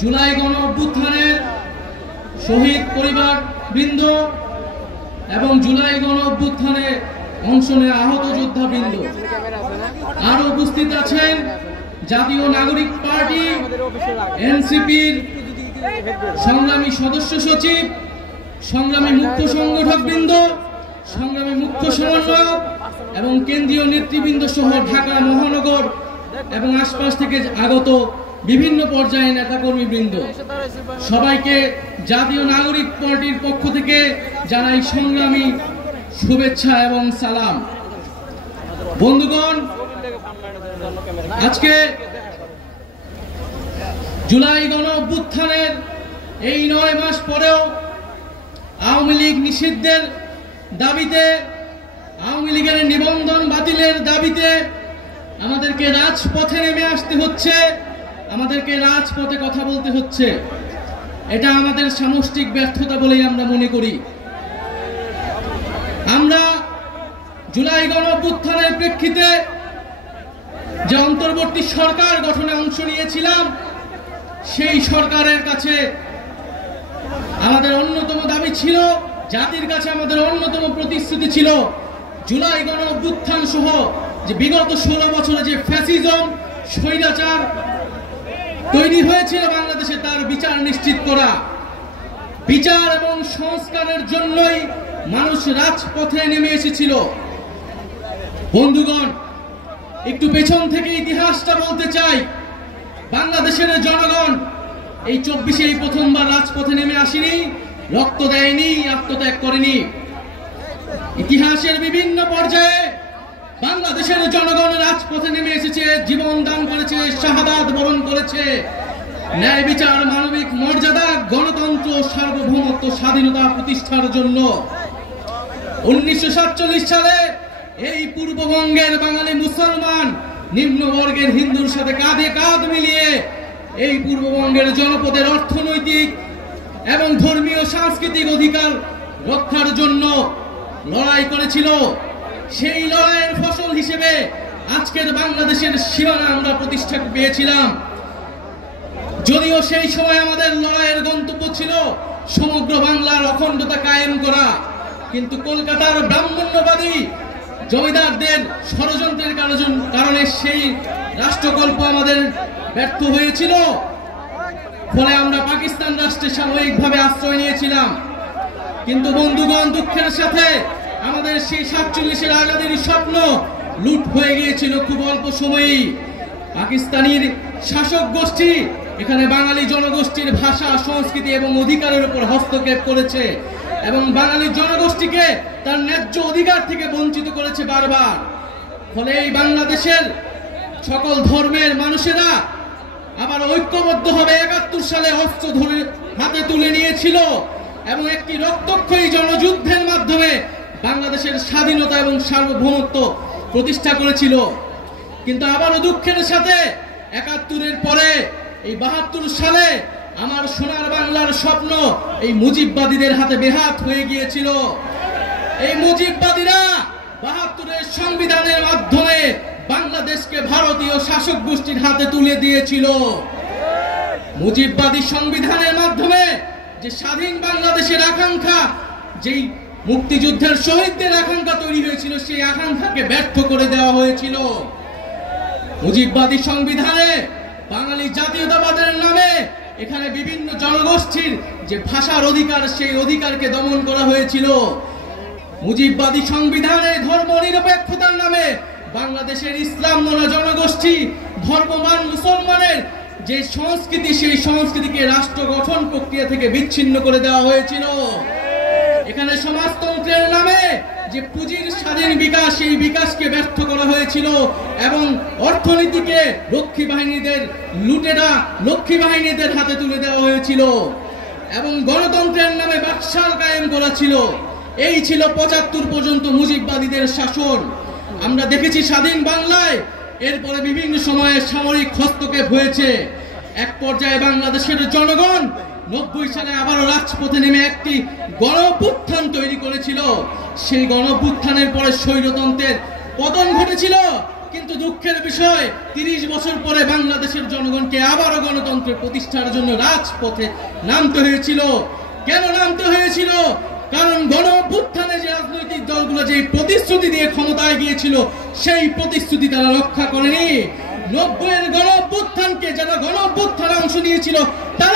জুলাই গণ অভ্যুত্থানের শহীদ পরিবার বৃন্দ এবং জুলাই গণ অভ্যুত্থানে অংশ নেওয়া আহত যোদ্ধা বৃন্দ, আরো উপস্থিত আছেন জাতীয় নাগরিক পার্টি এনসিপির সংগ্রামী সদস্য সচিব, সংগ্রামী মুখ্য সংগঠক বৃন্দ, সংগ্রামী মুখ্য সমন্বয়ক এবং কেন্দ্রীয় নেতৃবৃন্দ সহ ঢাকা মহানগর এবং আশপাশ থেকে আগত বিভিন্ন পর্যায়ে নেতাকর্মী বৃন্দ, সবাইকে জাতীয় নাগরিক পার্টির পক্ষ থেকে জানাই সংগ্রামী শুভেচ্ছা এবং সালাম। বন্ধুগণ, আজকে জুলাই গণ অভ্যুত্থানের এই 9 মাস পরেও আওয়ামী লীগ নিষিদ্ধের দাবিতে, আওয়ামী লীগের নিবন্ধন বাতিলের দাবিতে আমাদেরকে রাজপথে নেমে আসতে হচ্ছে, আমাদেরকে রাজপথে কথা বলতে হচ্ছে। এটা আমাদের সামষ্টিক ব্যর্থতা বলেই আমরা মনে করি। আমরা জুলাই গণ অভ্যুত্থানের প্রেক্ষিতে যে অন্তর্বর্তী সরকার গঠনে অংশ নিয়েছিলাম, সেই সরকারের কাছে আমাদের অন্যতম দাবি ছিল, জাতির কাছে আমাদের অন্যতম প্রতিশ্রুতি ছিল, জুলাই গণ অভ্যুত্থান সহ যে বিগত 16 বছরে যে ফ্যাসিজম স্বৈরাচার তৈরি হয়েছিল বাংলাদেশে, তার বিচার নিশ্চিত করা। বিচার এবং সংস্কারের জন্যই মানুষ রাজপথে নেমে এসেছিল। বন্ধুগণ, একটু পেছন থেকে ইতিহাসটা বলতে চাই। বাংলাদেশের জনগণ এই 24-এ প্রথমবার রাজপথে নেমে আসেনি, রক্ত দেয়নি, আত্মত্যাগ করেনি। ইতিহাসের বিভিন্ন পর্যায়ে বাংলাদেশের জনগণ রাজপথে নেমে এসেছে, জীবন দান করেছে, শাহাদাত বরণ করেছে, ন্যায় বিচার, মানবিক মর্যাদা, গণতন্ত্র, সার্বভৌমত্ব, স্বাধীনতা প্রতিষ্ঠার জন্য। 1947 সালে এই পূর্ববঙ্গের বাঙালি মুসলমান নিম্নবর্গের হিন্দুর সাথে কাঁধে কাঁধ মিলিয়ে এই পূর্ববঙ্গের জনপদের অর্থনৈতিক এবং ধর্মীয় সাংস্কৃতিক অধিকার রক্ষার জন্য লড়াই করেছিল। সেই লড়াইয়ের ফসল হিসেবে আজকের বাংলাদেশের সীমানা আমরা প্রতিষ্ঠা পেয়েছিলাম। যদিও সেই সময় আমাদের লড়াইয়ের গন্তব্য ছিল সমগ্র বাংলার অখণ্ডতা কায়েম করা, কিন্তু কলকাতার ব্রাহ্মণ্যবাদী জমিদারদের ষড়যন্ত্রের কারণে সেই রাষ্ট্রকল্প আমাদের ব্যর্থ হয়েছিল। ফলে আমরা পাকিস্তান রাষ্ট্রে সাময়িকভাবে আশ্রয় নিয়েছিলাম। কিন্তু বন্ধুগণ, দুঃখের সাথে আমাদের সেই 47-এর আজাদির স্বপ্ন লুট হয়ে গিয়েছিল খুব অল্প সময়েই। পাকিস্তানির শাসক গোষ্ঠী এখানে বাঙালি জনগোষ্ঠীর ভাষা, সংস্কৃতি এবং অধিকারের উপর হস্তক্ষেপ করেছে এবং বাঙালি জনগোষ্ঠীকে তার ন্যায্য অধিকার থেকে বঞ্চিত করেছে বারবার। ফলে এই বাংলাদেশের সকল ধর্মের মানুষেরা আবার ঐক্যবদ্ধভাবে 71 সালে অস্ত্র ধরে হাতে তুলে নিয়েছিল এবং একটি রক্তক্ষয়ী জনযুদ্ধের মাধ্যমে বাংলাদেশের স্বাধীনতা এবং সার্বভৌমত্ব প্রতিষ্ঠা করেছিল। কিন্তু আবারও দুঃখের সাথে 71-এর পরে এই 72 সালে আমার সোনার বাংলার স্বপ্ন এই মুজিববাদীদের হাতে বেহাত হয়ে গিয়েছিল। এই মুজিববাদীরা 72-এর সংবিধানের মাধ্যমে বাংলাদেশকে ভারতীয় শাসক গোষ্ঠীর হাতে তুলে দিয়েছিল। মুজিববাদী সংবিধানের মাধ্যমে যে স্বাধীন বাংলাদেশের আকাঙ্ক্ষা, যেই মুক্তিযুদ্ধের শহীদদের আকাঙ্ক্ষা তৈরি হয়েছিল, সেই আকাঙ্ক্ষাকে ব্যর্থ করে দেওয়া হয়েছিল। মুজিববাদী সংবিধানে বাঙালি জাতীয়তাবাদের নামে এখানে বিভিন্ন জনগোষ্ঠীর যে ভাষার অধিকার, সেই অধিকারকে দমন করা হয়েছিল। মুজিববাদী সংবিধানে ধর্ম নিরপেক্ষতার নামে বাংলাদেশের ইসলাম মনা জনগোষ্ঠী, ধর্মমান মুসলমানের যে সংস্কৃতি, সেই সংস্কৃতিকে রাষ্ট্র গঠন প্রক্রিয়া থেকে বিচ্ছিন্ন করে দেওয়া হয়েছিল। এখানে সমাজতন্ত্রের নামে যে পুঁজির স্বাধীন বিকাশ, সেই বিকাশকে ব্যর্থ করা হয়েছিল এবং অর্থনীতিকে রক্ষী বাহিনীদের হাতে তুলে দেওয়া হয়েছিল এবং গণতন্ত্রের নামে বাকশাল কায়েম করা ছিল। এই ছিল 75 পর্যন্ত মুজিববাদীদের শাসন। আমরা দেখেছি স্বাধীন বাংলায় এরপরে বিভিন্ন সময়ে সামরিক হস্তক্ষেপ হয়েছে। এক পর্যায়ে বাংলাদেশের জনগণ 90 সালে আবারও রাজপথে নেমে একটি গণঅভ্যুত্থান তৈরি করেছিল। সেই গণঅভ্যুত্থানের পরে স্বৈরতন্ত্রের পতন ঘটেছিল, কিন্তু দুঃখের বিষয় 30 বছর পরে বাংলাদেশের জনগণকে আবারও গণতন্ত্রের প্রতিষ্ঠার জন্য রাজপথে নামতে হয়েছিল। কেন নামতে হয়েছিল? কারণ গণ অভ্যুত্থানে যে রাজনৈতিক দলগুলো যে প্রতিশ্রুতি দিয়ে ক্ষমতায় গিয়েছিল সেই প্রতিশ্রুতি তারা রক্ষা করেনি। 90-এর গণ অভ্যুত্থানকে যারা গণ অভ্যুত্থানে অংশ নিয়েছিল তারা